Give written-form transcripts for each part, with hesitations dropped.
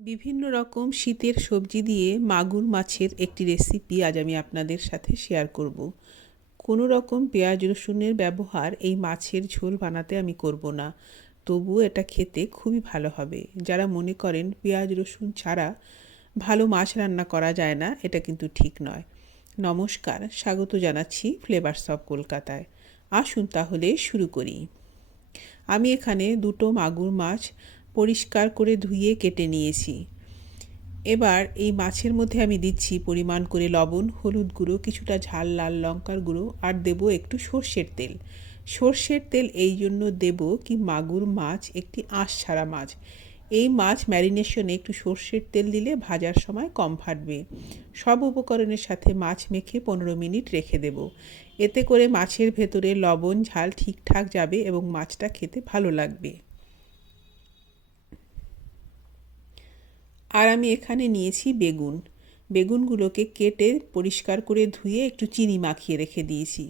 বিভিন্ন রকম শীতের সবজি দিয়ে মাগুর মাছের একটি রেসিপি আজ আমি আপনাদের সাথে শেয়ার করব। কোনো রকম পেঁয়াজ রসুনের ব্যবহার এই মাছের ঝোল বানাতে আমি করব না, তবুও এটা খেতে খুবই ভালো হবে। যারা মনে করেন পেঁয়াজ রসুন ছাড়া ভালো মাছ রান্না করা যায় না, এটা কিন্তু ঠিক নয়। নমস্কার, স্বাগত জানাচ্ছি ফ্লেভারস অফ কলকাতায়। আসুন তাহলে শুরু করি। আমি এখানে দুটো মাগুর মাছ পরিষ্কার করে ধুয়ে কেটে নিয়েছি। এবার এই মাছের মধ্যে আমি দিচ্ছি পরিমাণ করে লবণ, হলুদ গুঁড়ো, কিছুটা ঝাল লাল লঙ্কার গুঁড়ো, আর দেবো একটু সর্ষের তেল। সর্ষের তেল এই জন্য দেব কি মাগুর মাছ একটি আঁশ ছাড়া মাছ। এই মাছ ম্যারিনেশনে একটু সর্ষের তেল দিলে ভাজার সময় কম ফাটবে। সব উপকরণের সাথে মাছ মেখে 15 মিনিট রেখে দেব। এতে করে মাছের ভেতরে লবণ ঝাল ঠিকঠাক যাবে এবং মাছটা খেতে ভালো লাগবে। আর আমি এখানে নিয়েছি বেগুন। বেগুনগুলোকে কেটে পরিষ্কার করে ধুয়ে একটু চিনি মাখিয়ে রেখে দিয়েছি।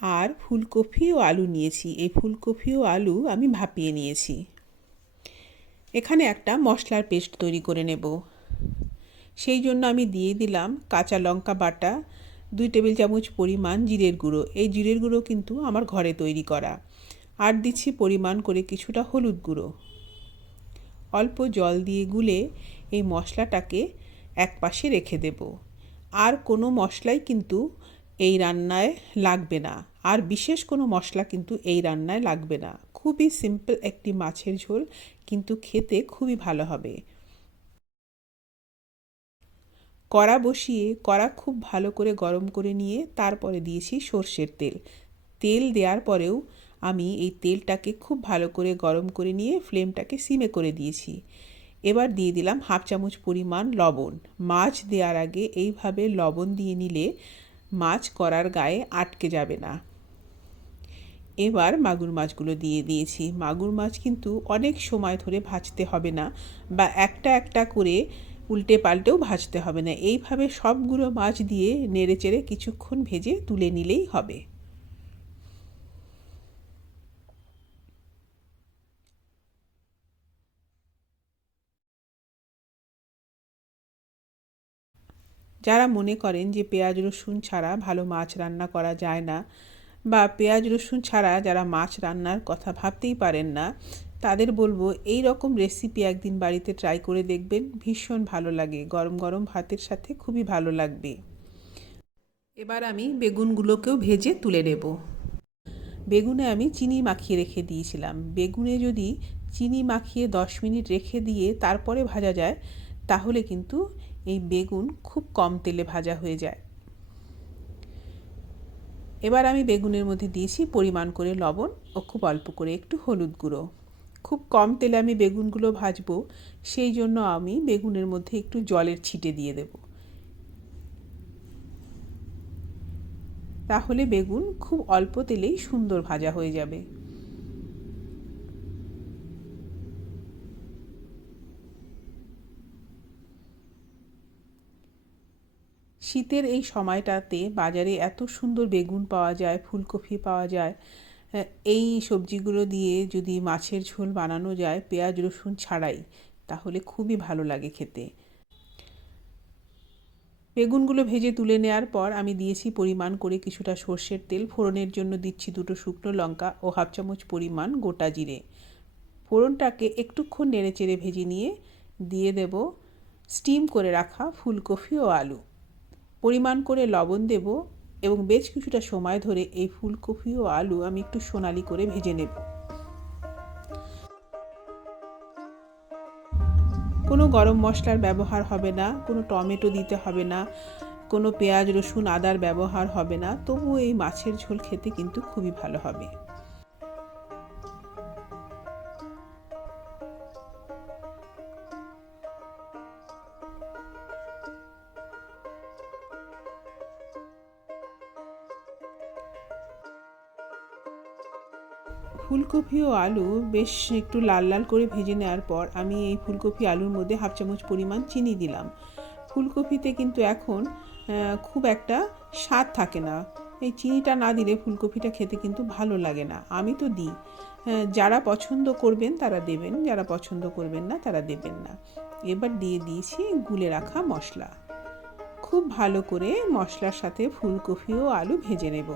আর ফুলকপি ও আলু নিয়েছি। এই ফুলকপি ও আলু আমি ভাপিয়ে নিয়েছি। এখানে একটা মশলার পেস্ট তৈরি করে নেব। সেই জন্য আমি দিয়ে দিলাম কাঁচা লঙ্কা বাটা, 2 টেবিল চামচ পরিমাণ জিরের গুঁড়ো। এই জিরের গুঁড়ো কিন্তু আমার ঘরে তৈরি করা। আর দিচ্ছি পরিমাণ করে কিছুটা হলুদ গুঁড়ো। অল্প জল দিয়ে গুলে এই মশলাটাকে একপাশে রেখে দেব। আর কোনো মশলাই কিন্তু এই রান্নায় লাগবে না, আর বিশেষ কোনো মশলা কিন্তু এই রান্নায় লাগবে না। খুবই সিম্পল একটি মাছের ঝোল, কিন্তু খেতে খুবই ভালো হবে। কড়া বসিয়ে কড়া খুব ভালো করে গরম করে নিয়ে তারপরে দিয়েছি সর্ষের তেল। তেল দেওয়ার পরেও আমি এই তেলটাকে খুব ভালো করে গরম করে নিয়ে ফ্লেমটাকে সিমে করে দিয়েছি। এবার দিয়ে দিলাম হাফ চামচ পরিমাণ লবণ। মাছ দেওয়ার আগে এইভাবে লবণ দিয়ে নিলে মাছ কড়ার গায়ে আটকে যাবে না। এবার মাগুর মাছগুলো দিয়ে দিয়েছি। মাগুর মাছ কিন্তু অনেক সময় ধরে ভাজতে হবে না, বা একটা একটা করে উল্টে পাল্টেও ভাজতে হবে না। এইভাবে সবগুলো মাছ দিয়ে নেড়েচেড়ে কিছুক্ষণ ভেজে তুলে নিলেই হবে। যারা মনে করেন যে পেঁয়াজ রসুন ছাড়া ভালো মাছ রান্না করা যায় না, বা পেঁয়াজ রসুন ছাড়া যারা মাছ রান্নার কথা ভাবতেই পারেন না, তাদের বলবো এই রকম রেসিপি একদিন বাড়িতে ট্রাই করে দেখবেন। ভীষণ ভালো লাগে, গরম গরম ভাতের সাথে খুবই ভালো লাগবে। এবার আমি বেগুনগুলোকেও ভেজে তুলে নেব। বেগুনে আমি চিনি মাখিয়ে রেখে দিয়েছিলাম। বেগুনে যদি চিনি মাখিয়ে 10 মিনিট রেখে দিয়ে তারপরে ভাজা যায়, তাহলে কিন্তু এই বেগুন খুব কম তেলে ভাজা হয়ে যায়। এবার আমি বেগুনের মধ্যে দিয়েছি পরিমাণ করে লবণ ও খুব অল্প করে একটু হলুদ গুঁড়ো। খুব কম তেলে আমি বেগুনগুলো ভাজবো, সেই জন্য আমি বেগুনের মধ্যে একটু জলের ছিটে দিয়ে দেব। তাহলে বেগুন খুব অল্প তেলেই সুন্দর ভাজা হয়ে যাবে। শীতের এই সময়টাতে বাজারে এত সুন্দর বেগুন পাওয়া যায়, ফুলকপি পাওয়া যায়। এই সবজিগুলো দিয়ে যদি মাছের ঝোল বানানো যায় পেঁয়াজ রসুন ছাড়াই, তাহলে খুবই ভালো লাগে খেতে। বেগুনগুলো ভেজে তুলে নেওয়ার পর আমি দিয়েছি পরিমাণ করে কিছুটা সর্ষের তেল। ফোড়নের জন্য দিচ্ছি 2 শুকনো লঙ্কা ও হাফ চামচ পরিমাণ গোটা জিরে। ফোড়নটাকে একটুক্ষণ নেড়েচেড়ে ভেজে নিয়ে দিয়ে দেব স্টিম করে রাখা ফুলকপি ও আলু। পরিমাণ করে লবণ দেব এবং বেশ কিছুটা সময় ধরে এই ফুলকপি ও আলু আমি একটু সোনালি করে ভেজে নেব। কোনো গরম মশলার ব্যবহার হবে না, কোনো টমেটো দিতে হবে না, কোনো পেঁয়াজ রসুন আদার ব্যবহার হবে না, তবুও এই মাছের ঝোল খেতে কিন্তু খুবই ভালো হবে। ফুলকপি ও আলু বেশ একটু লাল লাল করে ভেজে নেওয়ার পর আমি এই ফুলকপি আলুর মধ্যে হাফ চামচ পরিমাণ চিনি দিলাম। ফুলকপিতে কিন্তু এখন খুব একটা স্বাদ থাকে না, এই চিনিটা না দিলে ফুলকপিটা খেতে কিন্তু ভালো লাগে না। আমি তো দিই। যারা পছন্দ করবেন তারা দেবেন, যারা পছন্দ করবেন না তারা দেবেন না। এবার দিয়ে দিয়েছি গুলে রাখা মশলা। খুব ভালো করে মশলার সাথে ফুলকপি ও আলু ভেজে নেব।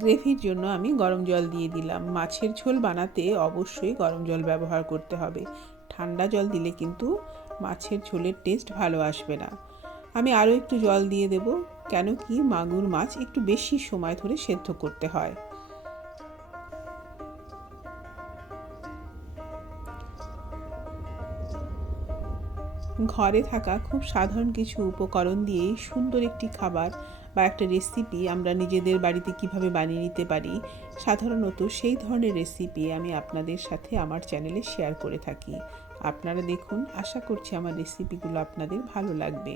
গ্রেভির জন্য আমি গরম জল দিয়ে দিলাম। মাছের ঝোল বানাতে অবশ্যই গরম জল ব্যবহার করতে হবে। ঠান্ডা জল দিলে কিন্তু মাছের ঝোলের টেস্ট ভালো আসবে না। আমি আরও একটু জল দিয়ে দেব, কেন কি মাগুর মাছ একটু বেশি সময় ধরে সেদ্ধ করতে হয়। ঘরে থাকা খুব সাধারণ কিছু উপকরণ দিয়ে সুন্দর একটি খাবার বা একটা রেসিপি আমরা নিজেদের বাড়িতে কিভাবে বানিয়ে নিতে পারি, সাধারণত সেই ধরনের রেসিপি আমি আপনাদের সাথে আমার চ্যানেলে শেয়ার করে থাকি। আপনারা দেখুন, আশা করছি আমার রেসিপিগুলো আপনাদের ভালো লাগবে।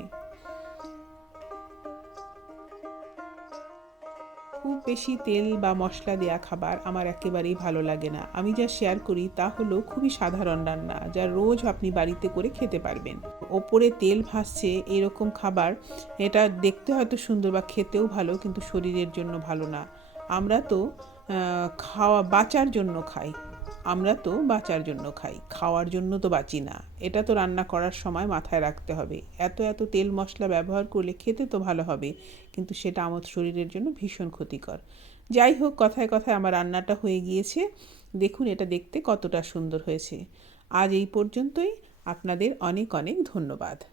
খুব বেশি তেল বা মশলা দেয়া খাবার আমার একেবারেই ভালো লাগে না। আমি যা শেয়ার করি তা হলো খুবই সাধারণ রান্না, যা রোজ আপনি বাড়িতে করে খেতে পারবেন। ওপরে তেল ভাসছে এরকম খাবার, এটা দেখতে হয়তো সুন্দর বা খেতেও ভালো, কিন্তু শরীরের জন্য ভালো না। আমরা তো বাঁচার জন্য খাই। খাওয়ার জন্য তো বাঁচি না। এটা তো রান্না করার সময় মাথায় রাখতে হবে। এত তেল মশলা ব্যবহার করলে খেতে তো ভালো হবে, কিন্তু সেটা আমার শরীরের জন্য ভীষণ ক্ষতিকর। যাই হোক, কথায় কথায় আমার রান্নাটা হয়ে গিয়েছে। দেখুন এটা দেখতে কতটা সুন্দর হয়েছে। আজ এই পর্যন্তই। আপনাদের অনেক অনেক ধন্যবাদ।